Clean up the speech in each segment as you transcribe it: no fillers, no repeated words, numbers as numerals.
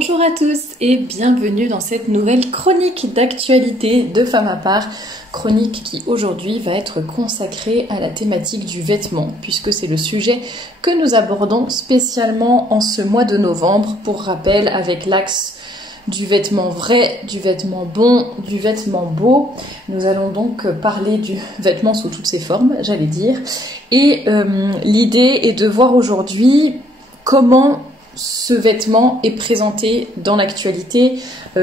Bonjour à tous et bienvenue dans cette nouvelle chronique d'actualité de Femme à part. Chronique qui aujourd'hui va être consacrée à la thématique du vêtement, puisque c'est le sujet que nous abordons spécialement en ce mois de novembre. Pour rappel, avec l'axe du vêtement vrai, du vêtement bon, du vêtement beau. Nous allons donc parler du vêtement sous toutes ses formes, j'allais dire. Et l'idée est de voir aujourd'hui comment ce vêtement est présenté dans l'actualité,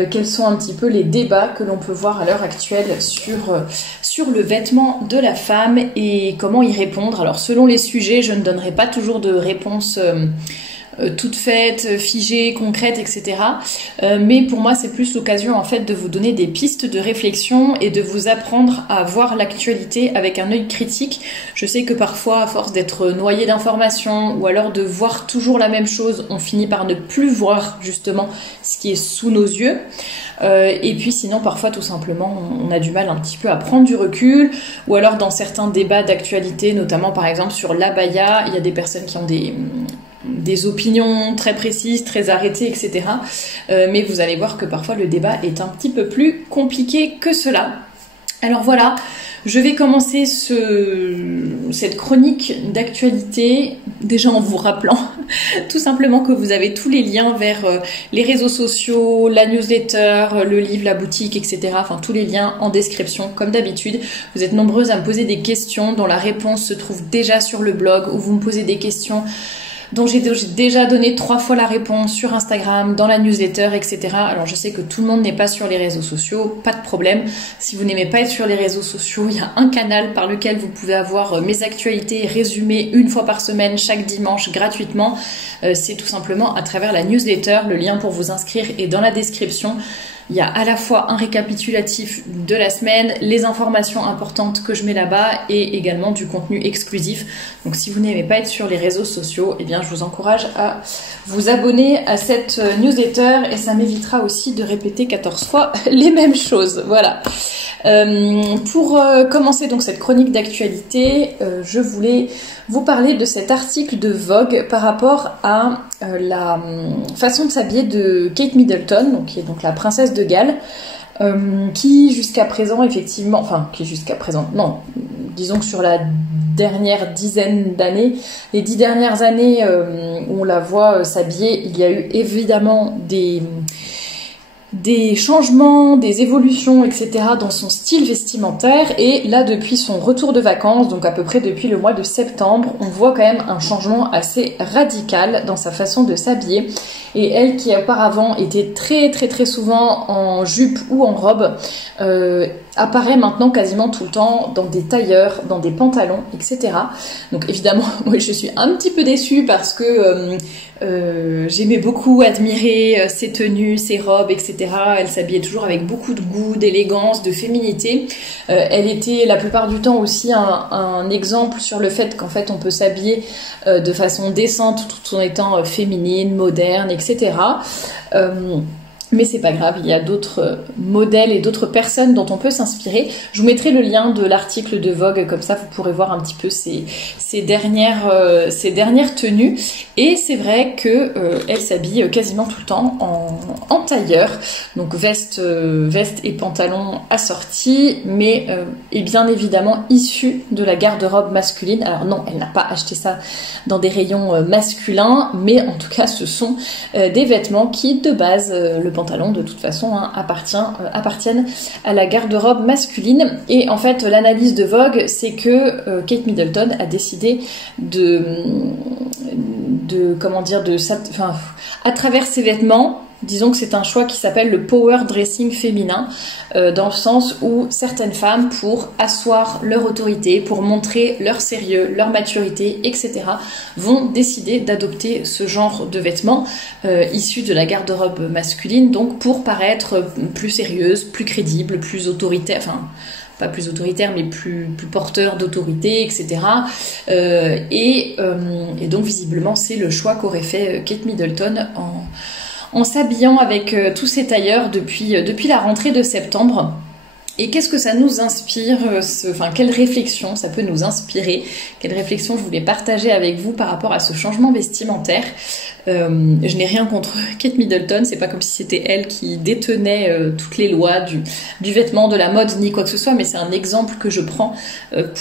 quels sont un petit peu les débats que l'on peut voir à l'heure actuelle sur le vêtement de la femme et comment y répondre. Alors selon les sujets, je ne donnerai pas toujours de réponse toute faite, figée, concrète, etc. Mais pour moi, c'est plus l'occasion en fait de vous donner des pistes de réflexion et de vous apprendre à voir l'actualité avec un œil critique. Je sais que parfois, à force d'être noyé d'informations ou alors de voir toujours la même chose, on finit par ne plus voir justement ce qui est sous nos yeux. Et puis sinon, parfois, tout simplement, on a du mal un petit peu à prendre du recul. Ou alors dans certains débats d'actualité, notamment par exemple sur l'abaya, il y a des personnes qui ont des opinions très précises, très arrêtées, etc. Mais vous allez voir que parfois le débat est un petit peu plus compliqué que cela. Alors voilà, je vais commencer cette chronique d'actualité déjà en vous rappelant tout simplement que vous avez tous les liens vers les réseaux sociaux, la newsletter, le livre, la boutique, etc. Enfin tous les liens en description comme d'habitude. Vous êtes nombreuses à me poser des questions dont la réponse se trouve déjà sur le blog, où vous me posez des questions dont j'ai déjà donné 3 fois la réponse sur Instagram, dans la newsletter, etc. Alors je sais que tout le monde n'est pas sur les réseaux sociaux, pas de problème. Si vous n'aimez pas être sur les réseaux sociaux, il y a un canal par lequel vous pouvez avoir mes actualités résumées une fois par semaine, chaque dimanche, gratuitement. C'est tout simplement à travers la newsletter. Le lien pour vous inscrire est dans la description. Il y a à la fois un récapitulatif de la semaine, les informations importantes que je mets là-bas et également du contenu exclusif. Donc si vous n'aimez pas être sur les réseaux sociaux, eh bien je vous encourage à vous abonner à cette newsletter et ça m'évitera aussi de répéter 14 fois les mêmes choses. Voilà. Pour commencer donc cette chronique d'actualité, je voulais vous parler de cet article de Vogue par rapport à la façon de s'habiller de Kate Middleton, donc, qui est donc la princesse de Galles, qui jusqu'à présent effectivement, enfin qui jusqu'à présent, non, disons que sur la dernière dizaine d'années, les 10 dernières années où on la voit s'habiller, il y a eu évidemment des changements, des évolutions, etc. dans son style vestimentaire. Et là, depuis son retour de vacances, donc à peu près depuis le mois de septembre, on voit quand même un changement assez radical dans sa façon de s'habiller. Et elle, qui auparavant était très très très souvent en jupe ou en robe, apparaît maintenant quasiment tout le temps dans des tailleurs, dans des pantalons, etc. Donc évidemment, moi je suis un petit peu déçue parce que j'aimais beaucoup admirer ses tenues, ses robes, etc. Elle s'habillait toujours avec beaucoup de goût, d'élégance, de féminité. Elle était la plupart du temps aussi un exemple sur le fait qu'en fait on peut s'habiller de façon décente tout en étant féminine, moderne, etc. Mais c'est pas grave, il y a d'autres modèles et d'autres personnes dont on peut s'inspirer. Je vous mettrai le lien de l'article de Vogue, comme ça vous pourrez voir un petit peu ces dernières tenues. Et c'est vrai que elle s'habille quasiment tout le temps en tailleur, donc veste et pantalon assortis, mais est bien évidemment issue de la garde-robe masculine. Alors non, elle n'a pas acheté ça dans des rayons masculins, mais en tout cas ce sont des vêtements qui de base le pantalon de toute façon appartiennent à la garde-robe masculine. Et en fait l'analyse de Vogue, c'est que Kate Middleton a décidé à travers ses vêtements, disons que c'est un choix qui s'appelle le power dressing féminin, dans le sens où certaines femmes, pour asseoir leur autorité, pour montrer leur sérieux, leur maturité, etc., vont décider d'adopter ce genre de vêtements issus de la garde-robe masculine, donc pour paraître plus sérieuse, plus crédible, plus autoritaire, enfin pas plus autoritaire, mais plus porteur d'autorité, etc. Et donc visiblement c'est le choix qu'aurait fait Kate Middleton en s'habillant avec tous ces tailleurs depuis la rentrée de septembre. Et qu'est-ce que ça nous inspire, enfin quelle réflexion ça peut nous inspirer, quelle réflexion je voulais partager avec vous par rapport à ce changement vestimentaire. Je n'ai rien contre Kate Middleton, c'est pas comme si c'était elle qui détenait toutes les lois du vêtement, de la mode, ni quoi que ce soit, mais c'est un exemple que je prends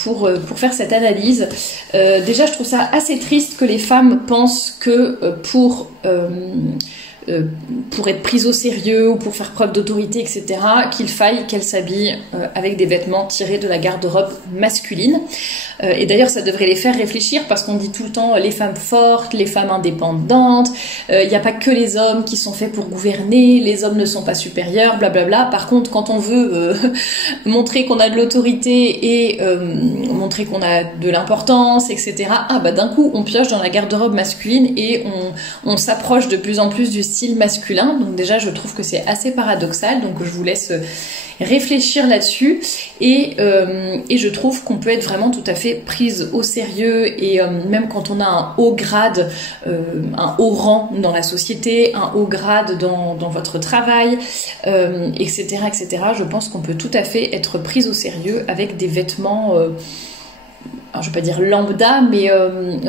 pour faire cette analyse. Déjà, je trouve ça assez triste que les femmes pensent que pour être prise au sérieux ou pour faire preuve d'autorité, etc., qu'il faille qu'elle s'habille avec des vêtements tirés de la garde-robe masculine. Et d'ailleurs, ça devrait les faire réfléchir parce qu'on dit tout le temps les femmes fortes, les femmes indépendantes, il n'y a pas que les hommes qui sont faits pour gouverner, les hommes ne sont pas supérieurs, blablabla. Par contre, quand on veut montrer qu'on a de l'autorité et montrer qu'on a de l'importance, etc., d'un coup, on pioche dans la garde-robe masculine et on s'approche de plus en plus du style masculin. Donc déjà, je trouve que c'est assez paradoxal, donc je vous laisse réfléchir là-dessus et je trouve qu'on peut être vraiment tout à fait prise au sérieux et même quand on a un haut grade, un haut rang dans la société, un haut grade dans votre travail, etc., etc., je pense qu'on peut tout à fait être prise au sérieux avec des vêtements alors je vais pas dire lambda, mais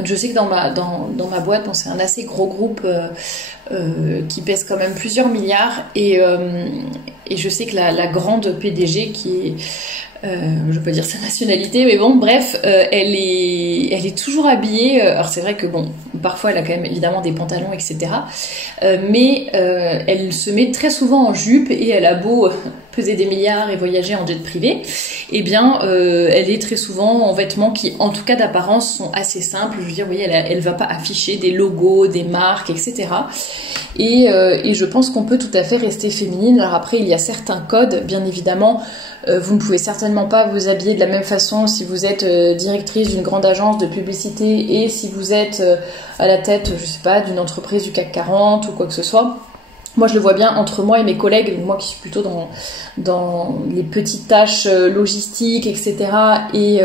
je sais que dans ma boîte, bon, c'est un assez gros groupe qui pèse quand même plusieurs milliards et je sais que la grande PDG qui est je vais pas dire sa nationalité, mais bon, bref, elle est toujours habillée. Alors c'est vrai que bon, parfois elle a quand même évidemment des pantalons, etc. Mais elle se met très souvent en jupe et elle a beau peser des milliards et voyager en jet privé, eh bien, elle est très souvent en vêtements qui, en tout cas d'apparence, sont assez simples. Je veux dire, vous voyez, elle va pas afficher des logos, des marques, etc. Et je pense qu'on peut tout à fait rester féminine. Alors après, il y a certains codes, bien évidemment. Vous ne pouvez certainement pas vous habiller de la même façon si vous êtes directrice d'une grande agence de publicité et si vous êtes à la tête, je sais pas, d'une entreprise du CAC 40 ou quoi que ce soit. Moi, je le vois bien entre moi et mes collègues, moi qui suis plutôt dans les petites tâches logistiques, etc. Et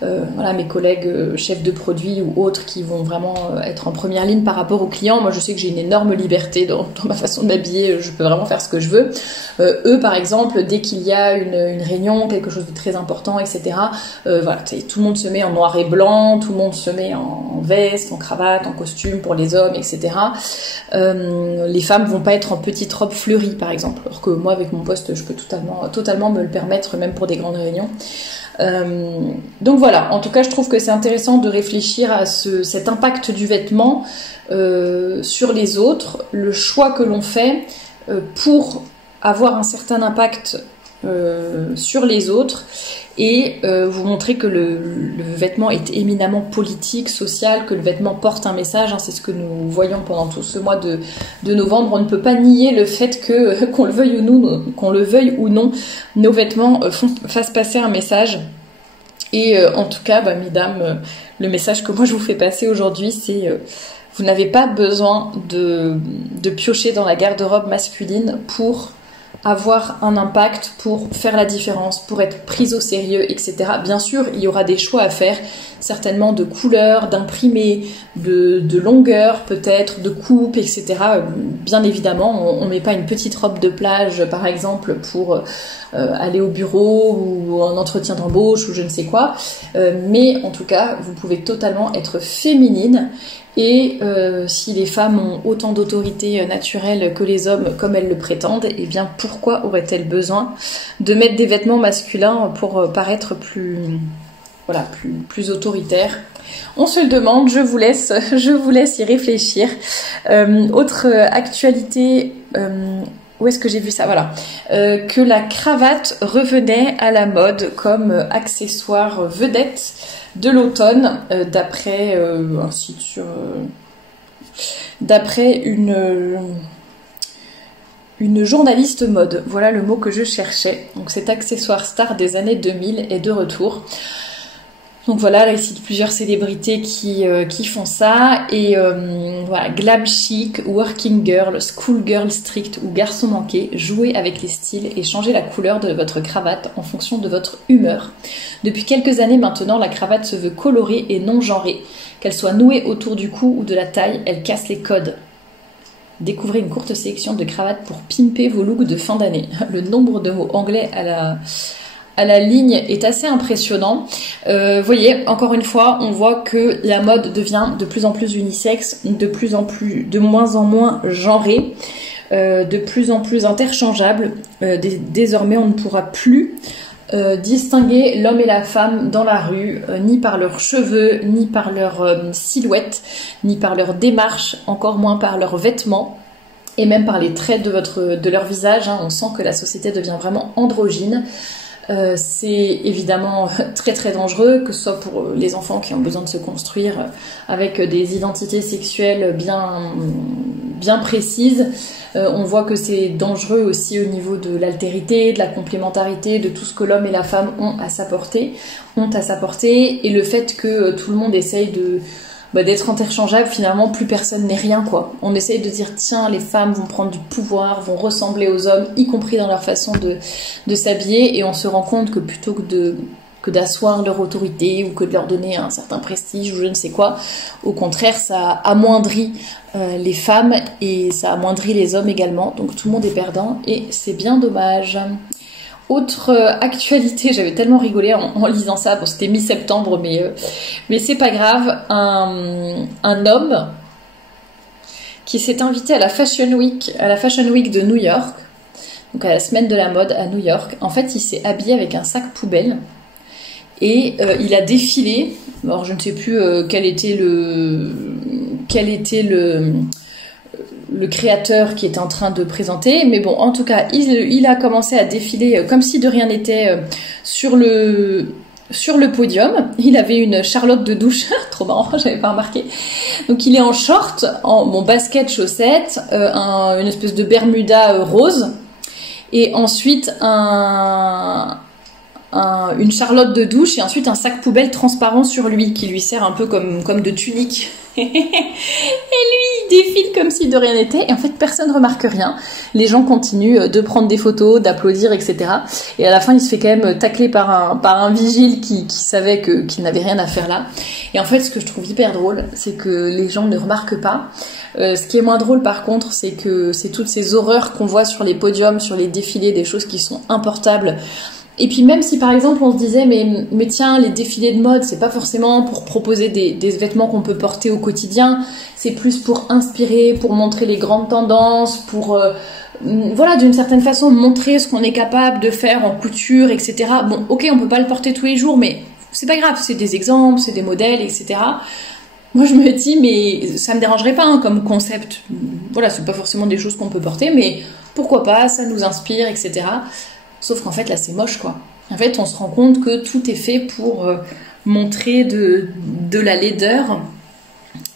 voilà, mes collègues chefs de produits ou autres qui vont vraiment être en première ligne par rapport aux clients. Moi, je sais que j'ai une énorme liberté dans ma façon de m'habiller. Je peux vraiment faire ce que je veux. Eux, par exemple, dès qu'il y a une réunion, quelque chose de très important, etc. Voilà, tout le monde se met en noir et blanc, tout le monde se met en veste, en cravate, en costume pour les hommes, etc. Les femmes vont pas être en petite robe fleurie, par exemple. Alors que moi, avec mon poste, je peux totalement me le permettre, même pour des grandes réunions. Donc voilà, en tout cas, je trouve que c'est intéressant de réfléchir à cet impact du vêtement sur les autres, le choix que l'on fait pour avoir un certain impact sur les autres et vous montrer que le vêtement est éminemment politique, social, que le vêtement porte un message, hein, c'est ce que nous voyons pendant tout ce mois de novembre. On ne peut pas nier le fait que qu'on le veuille ou non, nos vêtements fassent passer un message. Et en tout cas, mesdames, le message que moi je vous fais passer aujourd'hui, c'est vous n'avez pas besoin de piocher dans la garde-robe masculine pour avoir un impact, pour faire la différence, pour être prise au sérieux, etc. Bien sûr, il y aura des choix à faire, certainement de couleurs, d'imprimés, de longueur peut-être, de coupe, etc. Bien évidemment, on met pas une petite robe de plage, par exemple, pour aller au bureau ou en entretien d'embauche ou je ne sais quoi. Mais en tout cas, vous pouvez totalement être féminine. Et si les femmes ont autant d'autorité naturelle que les hommes comme elles le prétendent, eh bien pourquoi auraient-elles besoin de mettre des vêtements masculins pour paraître plus autoritaire? On se le demande, je vous laisse y réfléchir. Autre actualité, où est-ce que j'ai vu ça? Voilà, que la cravate revenait à la mode comme accessoire vedette de l'automne, d'après un site d'après une journaliste mode. Voilà le mot que je cherchais. Donc cet accessoire star des années 2000 est de retour. Donc voilà, là, il cite plusieurs célébrités qui font ça. Et voilà, glam chic, working girl, school girl strict ou garçon manqué, jouez avec les styles et changez la couleur de votre cravate en fonction de votre humeur. Depuis quelques années maintenant, la cravate se veut colorée et non genrée. Qu'elle soit nouée autour du cou ou de la taille, elle casse les codes. Découvrez une courte sélection de cravates pour pimper vos looks de fin d'année. Le nombre de mots anglais à la ligne est assez impressionnant. Voyez, encore une fois, on voit que la mode devient de plus en plus unisexe, de moins en moins genrée, de plus en plus interchangeable. Désormais, on ne pourra plus distinguer l'homme et la femme dans la rue, ni par leurs cheveux, ni par leur silhouette, ni par leur démarche, encore moins par leurs vêtements, et même par les traits de leur visage. On sent que la société devient vraiment androgyne. C'est évidemment très très dangereux, que ce soit pour les enfants qui ont besoin de se construire avec des identités sexuelles bien précises. On voit que c'est dangereux aussi au niveau de l'altérité, de la complémentarité, de tout ce que l'homme et la femme ont à s'apporter, et le fait que tout le monde essaye d'être interchangeable, finalement plus personne n'est rien, quoi. On essaye de dire tiens, les femmes vont prendre du pouvoir, vont ressembler aux hommes, y compris dans leur façon de s'habiller, et on se rend compte que plutôt que d'asseoir leur autorité ou que de leur donner un certain prestige ou je ne sais quoi, au contraire ça amoindrit les femmes et ça amoindrit les hommes également, donc tout le monde est perdant et c'est bien dommage. Autre actualité, j'avais tellement rigolé en lisant ça, bon c'était mi-septembre mais c'est pas grave, un homme qui s'est invité à la Fashion Week de New York, donc à la semaine de la mode à New York. En fait il s'est habillé avec un sac poubelle et il a défilé, alors je ne sais plus quel était le créateur qui était en train de présenter, mais bon, en tout cas, il a commencé à défiler comme si de rien n'était sur le podium. Il avait une Charlotte de douche, trop marrant, j'avais pas remarqué. Donc il est en short, en basket, chaussettes, une espèce de Bermuda rose, et ensuite une Charlotte de douche, et ensuite un sac poubelle transparent sur lui, qui lui sert un peu comme de tunique. Et lui, il défile comme si de rien n'était, et en fait personne ne remarque rien. Les gens continuent de prendre des photos, d'applaudir, etc. Et à la fin, il se fait quand même tacler par un vigile qui savait qu'il n'avait rien à faire là. Et en fait, ce que je trouve hyper drôle, c'est que les gens ne remarquent pas. Ce qui est moins drôle par contre, c'est que c'est toutes ces horreurs qu'on voit sur les podiums, sur les défilés, des choses qui sont importables. Et puis même si par exemple on se disait mais tiens, les défilés de mode c'est pas forcément pour proposer des vêtements qu'on peut porter au quotidien, c'est plus pour inspirer, pour montrer les grandes tendances, pour voilà, d'une certaine façon montrer ce qu'on est capable de faire en couture, etc. Bon ok, on peut pas le porter tous les jours, mais c'est pas grave, c'est des exemples, c'est des modèles, etc. Moi je me dis mais ça me dérangerait pas comme concept, voilà, c'est pas forcément des choses qu'on peut porter, mais pourquoi pas, ça nous inspire, etc. Sauf qu'en fait, là, c'est moche, quoi. En fait, on se rend compte que tout est fait pour montrer de la laideur.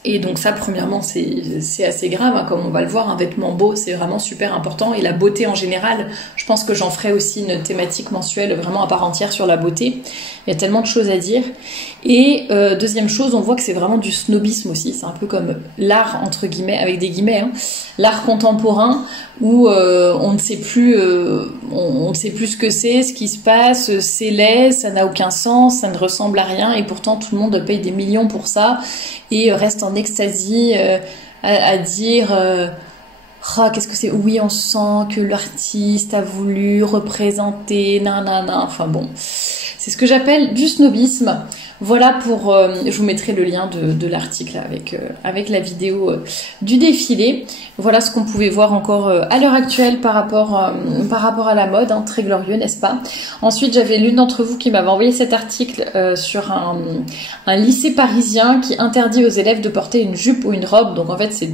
Et donc ça, premièrement, c'est assez grave. Comme on va le voir, un vêtement beau, c'est vraiment super important. Et la beauté en général, je pense que j'en ferai aussi une thématique mensuelle vraiment à part entière sur la beauté. Il y a tellement de choses à dire. Et deuxième chose, on voit que c'est vraiment du snobisme aussi. C'est un peu comme l'art, entre guillemets, avec des guillemets, l'art contemporain, où on ne sait plus ce que c'est, ce qui se passe, c'est laid, ça n'a aucun sens, ça ne ressemble à rien, et pourtant tout le monde paye des millions pour ça et reste en extasie à dire qu'est-ce que c'est, oui, on sent que l'artiste a voulu représenter nanana, enfin bon, c'est ce que j'appelle du snobisme. Voilà pour, je vous mettrai le lien de l'article avec la vidéo du défilé. Voilà ce qu'on pouvait voir encore à l'heure actuelle par rapport à la mode, très glorieux, n'est-ce pas? Ensuite, j'avais l'une d'entre vous qui m'avait envoyé cet article sur un lycée parisien qui interdit aux élèves de porter une jupe ou une robe. Donc en fait, c'est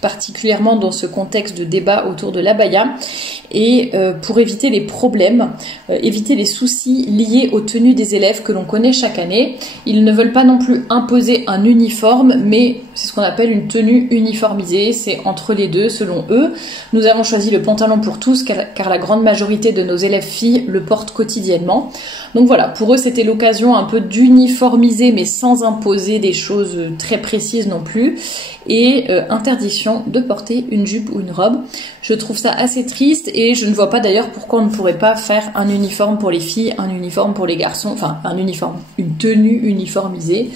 particulièrement dans ce contexte de débat autour de l'abaya. Et pour éviter les problèmes, éviter les soucis liés aux tenues des élèves que l'on connaît chaque année, ils ne veulent pas non plus imposer un uniforme, mais c'est ce qu'on appelle une tenue uniformisée, c'est entre les deux selon eux. Nous avons choisi le pantalon pour tous car la grande majorité de nos élèves filles le portent quotidiennement. Donc voilà, pour eux c'était l'occasion un peu d'uniformiser mais sans imposer des choses très précises non plus. Et interdiction de porter une jupe ou une robe. Je trouve ça assez triste et je ne vois pas d'ailleurs pourquoi on ne pourrait pas faire un uniforme pour les filles, un uniforme pour les garçons, enfin un uniforme, une tenue uniformisée.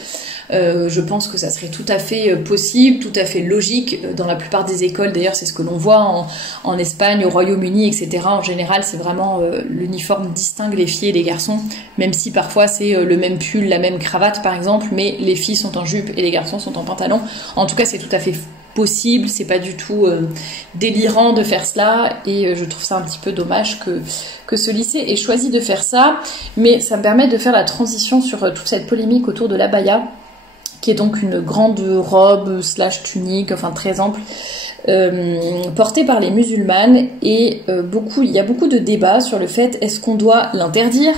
Je pense que ça serait tout à fait possible, tout à fait logique. Dans la plupart des écoles, d'ailleurs, c'est ce que l'on voit en Espagne, au Royaume-Uni, etc. En général, c'est vraiment l'uniforme distingue les filles et les garçons, même si parfois c'est le même pull, la même cravate, par exemple, mais les filles sont en jupe et les garçons sont en pantalon. En tout cas, c'est tout à fait possible, c'est pas du tout délirant de faire cela, et je trouve ça un petit peu dommage que ce lycée ait choisi de faire ça, mais ça me permet de faire la transition sur toute cette polémique autour de l'abaya, qui est donc une grande robe / tunique, enfin très ample, portée par les musulmanes, et il y a beaucoup de débats sur le fait, est-ce qu'on doit l'interdire ?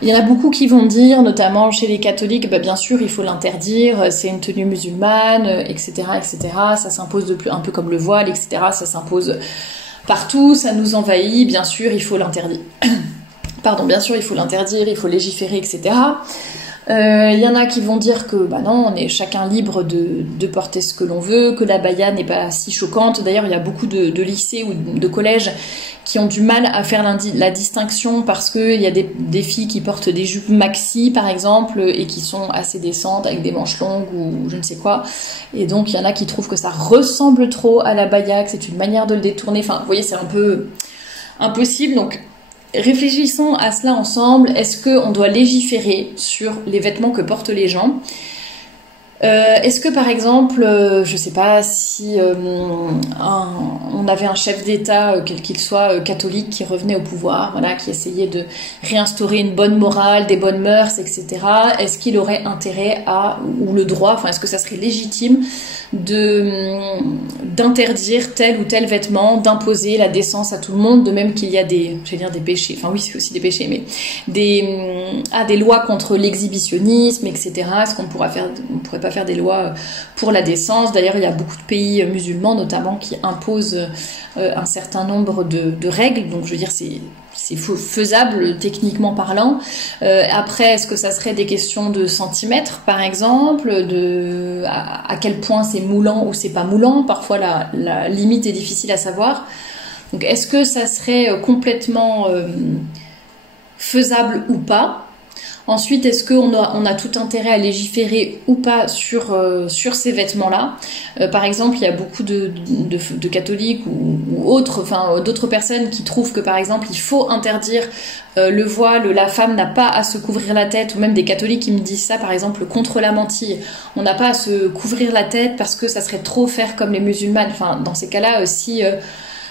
Il y en a beaucoup qui vont dire, notamment chez les catholiques, bien sûr il faut l'interdire, c'est une tenue musulmane, etc., etc. Ça s'impose un peu comme le voile, etc. Ça s'impose partout, ça nous envahit, bien sûr il faut l'interdire. Pardon, bien sûr il faut l'interdire, il faut légiférer, etc. Il y en a qui vont dire que non, on est chacun libre de porter ce que l'on veut, que l'abaya n'est pas si choquante. D'ailleurs, il y a beaucoup de lycées ou de collèges qui ont du mal à faire la distinction, parce qu'il y a des filles qui portent des jupes maxi, par exemple, et qui sont assez décentes, avec des manches longues ou je ne sais quoi. Et donc, il y en a qui trouvent que ça ressemble trop à l'abaya, que c'est une manière de le détourner. Enfin, vous voyez, c'est un peu impossible. Donc, réfléchissons à cela ensemble. Est-ce qu'on doit légiférer sur les vêtements que portent les gens ? Est-ce que par exemple, je sais pas, si on avait un chef d'État, quel qu'il soit, catholique, qui revenait au pouvoir, voilà, qui essayait de réinstaurer une bonne morale, des bonnes mœurs, etc. Est-ce qu'il aurait intérêt ou le droit, enfin est-ce que ça serait légitime d'interdire tel ou tel vêtement, d'imposer la décence à tout le monde, de même qu'il y a des péchés, enfin oui c'est aussi des péchés, mais des lois contre l'exhibitionnisme, etc. Est-ce qu'on pourrait pas faire des lois pour la décence? D'ailleurs il y a beaucoup de pays musulmans notamment qui imposent un certain nombre de règles, donc je veux dire c'est faisable techniquement parlant. Après, est-ce que ça serait des questions de centimètres, par exemple, à quel point c'est moulant ou c'est pas moulant? Parfois, la limite est difficile à savoir. Donc, est-ce que ça serait complètement faisable ou pas? Ensuite, est-ce qu'on a tout intérêt à légiférer ou pas sur ces vêtements-là? Par exemple, il y a beaucoup de catholiques ou autres, enfin d'autres personnes qui trouvent que par exemple il faut interdire le voile, la femme n'a pas à se couvrir la tête, ou même des catholiques qui me disent ça, par exemple contre la mantille, on n'a pas à se couvrir la tête parce que ça serait trop faire comme les musulmanes. Enfin, dans ces cas-là, si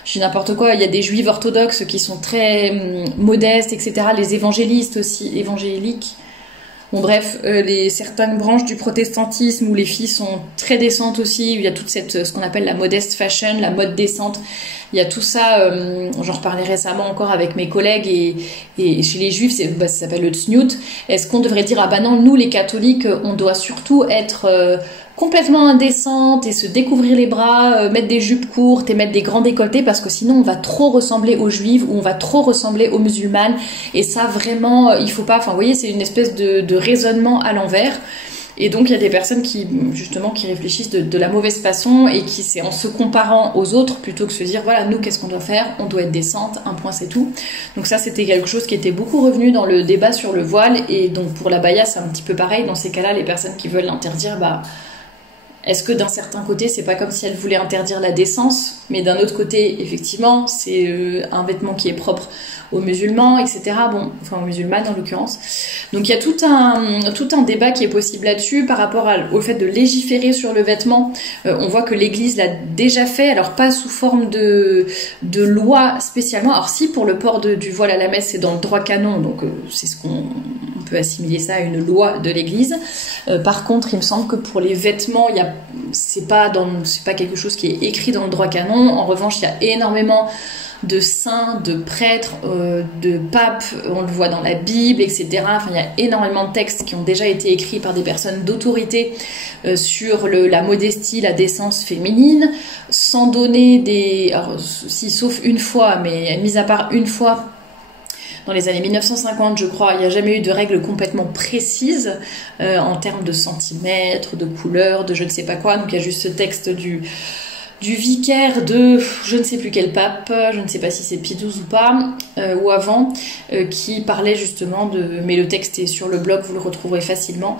je dis n'importe quoi, il y a des juifs orthodoxes qui sont très modestes, etc. Les évangélistes aussi, évangéliques. Bon bref, certaines branches du protestantisme où les filles sont très décentes aussi, où il y a toute ce qu'on appelle la modeste fashion, la mode décente. Il y a tout ça, j'en reparlais récemment encore avec mes collègues, et chez les juifs, ça s'appelle le tzniut. Est-ce qu'on devrait dire, non, nous les catholiques, on doit surtout être complètement indécente et se découvrir les bras, mettre des jupes courtes et mettre des grands décolletés, parce que sinon on va trop ressembler aux juives ou on va trop ressembler aux musulmanes, et ça vraiment il faut pas, enfin vous voyez, c'est une espèce de raisonnement à l'envers. Et donc il y a des personnes qui réfléchissent de la mauvaise façon, et qui c'est en se comparant aux autres plutôt que se dire voilà, nous qu'est-ce qu'on doit faire, on doit être décente, un point c'est tout. Donc ça c'était quelque chose qui était beaucoup revenu dans le débat sur le voile, et donc pour l'abaya c'est un petit peu pareil. Dans ces cas-là, les personnes qui veulent l'interdire, est-ce que d'un certain côté, c'est pas comme si elle voulait interdire la décence, mais d'un autre côté, effectivement, c'est un vêtement qui est propre aux musulmans, etc. Bon, enfin aux musulmanes en l'occurrence. Donc il y a tout un débat qui est possible là-dessus par rapport au fait de légiférer sur le vêtement. On voit que l'Église l'a déjà fait, alors pas sous forme de loi spécialement. Alors si, pour le port du voile à la messe, c'est dans le droit canon, donc c'est ce qu'on peut assimiler ça à une loi de l'Église. Par contre, il me semble que pour les vêtements, c'est pas quelque chose qui est écrit dans le droit canon. En revanche, il y a énormément de saints, de prêtres, de papes, on le voit dans la Bible, etc. Enfin, il y a énormément de textes qui ont déjà été écrits par des personnes d'autorité sur la modestie, la décence féminine, sans donner sauf une fois, mais mis à part une fois, dans les années 1950, je crois, il n'y a jamais eu de règles complètement précises en termes de centimètres, de couleurs, de je ne sais pas quoi. Donc il y a juste ce texte du vicaire de je ne sais plus quel pape, je ne sais pas si c'est Pie XII ou pas, ou avant, qui parlait justement mais le texte est sur le blog, vous le retrouverez facilement,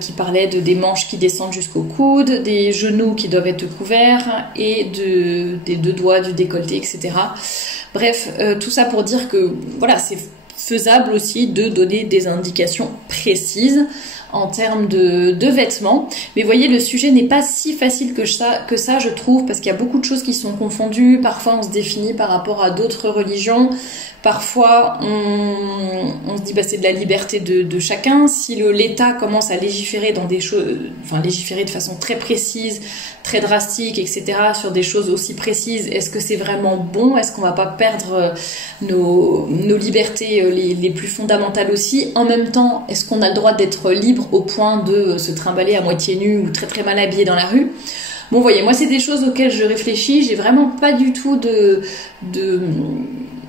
qui parlait des manches qui descendent jusqu'au coude, des genoux qui doivent être couverts et des 2 doigts du décolleté, etc. Bref, tout ça pour dire que voilà, c'est faisable aussi de donner des indications précises en termes de vêtements. Mais vous voyez, le sujet n'est pas si facile que ça, je trouve, parce qu'il y a beaucoup de choses qui sont confondues. Parfois, on se définit par rapport à d'autres religions. Parfois, on se dit c'est de la liberté de chacun. Si l'État commence à légiférer dans des choses, légiférer de façon très précise, très drastique, etc., sur des choses aussi précises, est-ce que c'est vraiment bon? Est-ce qu'on va pas perdre nos libertés les plus fondamentales aussi? En même temps, est-ce qu'on a le droit d'être libre au point de se trimballer à moitié nu ou très très mal habillé dans la rue? Bon, vous voyez, moi, c'est des choses auxquelles je réfléchis. J'ai vraiment pas du tout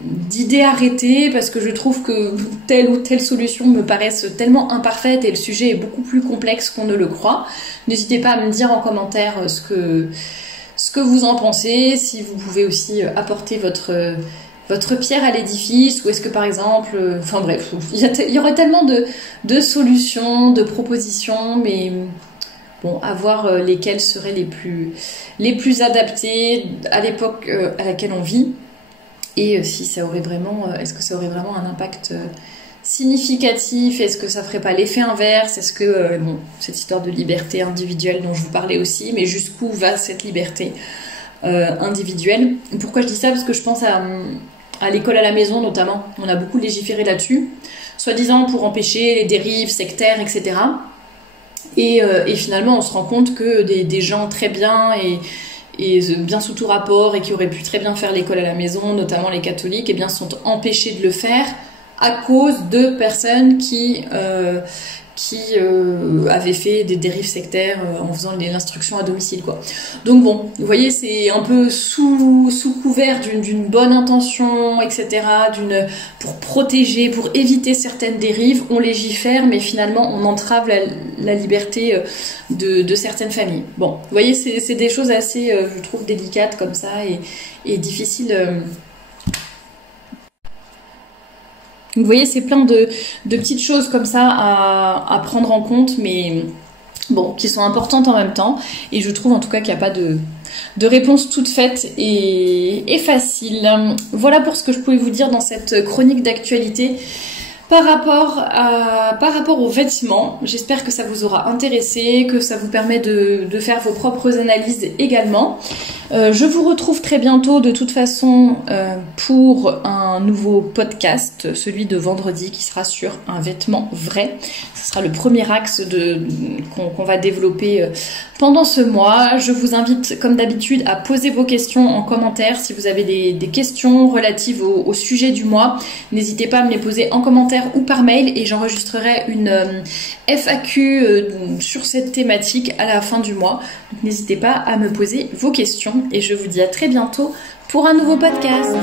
d'idées arrêtées, parce que je trouve que telle ou telle solution me paraissent tellement imparfaites et le sujet est beaucoup plus complexe qu'on ne le croit. N'hésitez pas à me dire en commentaire ce que vous en pensez, si vous pouvez aussi apporter votre pierre à l'édifice, ou est-ce que par exemple, enfin bref, il y aurait tellement de solutions, de propositions, mais bon, à voir lesquelles seraient les plus adaptées à l'époque à laquelle on vit. Et si ça aurait vraiment, est-ce que ça aurait vraiment un impact significatif? Est-ce que ça ferait pas l'effet inverse? Est-ce que, cette histoire de liberté individuelle dont je vous parlais aussi, mais jusqu'où va cette liberté individuelle? Pourquoi je dis ça? Parce que je pense à l'école à la maison notamment. On a beaucoup légiféré là-dessus, soi-disant pour empêcher les dérives sectaires, etc. Et finalement, on se rend compte que des gens très bien et bien sous tout rapport et qui auraient pu très bien faire l'école à la maison, notamment les catholiques, sont empêchés de le faire à cause de personnes qui avaient fait des dérives sectaires en faisant l'instruction à domicile, quoi. Donc bon, vous voyez, c'est un peu sous couvert d'une bonne intention, etc., pour protéger, pour éviter certaines dérives, on légifère, mais finalement on entrave la liberté de certaines familles. Bon, vous voyez, c'est des choses assez, je trouve, délicates comme ça et difficiles. Vous voyez, c'est plein de petites choses comme ça à prendre en compte, mais bon, qui sont importantes en même temps. Et je trouve en tout cas qu'il n'y a pas de réponse toute faite et facile. Voilà pour ce que je pouvais vous dire dans cette chronique d'actualité par rapport aux vêtements. J'espère que ça vous aura intéressé, que ça vous permet de faire vos propres analyses également. Je vous retrouve très bientôt de toute façon pour un nouveau podcast, celui de vendredi qui sera sur un vêtement vrai. Ce sera le premier axe qu'on va développer pendant ce mois. Je vous invite comme d'habitude à poser vos questions en commentaire. Si vous avez des questions relatives au sujet du mois, n'hésitez pas à me les poser en commentaire ou par mail et j'enregistrerai une FAQ sur cette thématique à la fin du mois. Donc n'hésitez pas à me poser vos questions et je vous dis à très bientôt pour un nouveau podcast.